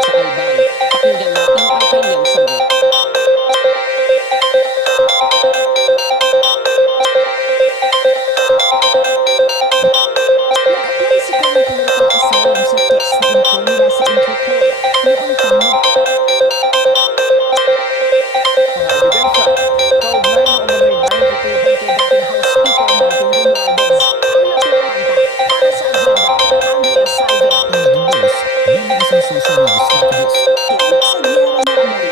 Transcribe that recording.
sa Albay. Pakinggan natin ang kanyang sagot. Nag-apply si Colonel Political Asylum sa test na info nila sa Interpol. Noon pang Mga ebidensya, kaugnay na umano'y 92 kay dating House Speaker Martin Romualdez. Ang napulanta para sa agenda, Andrea Salve. Ang naging boss bilang isang social media strategist. Yan sa giyera na Amarillo.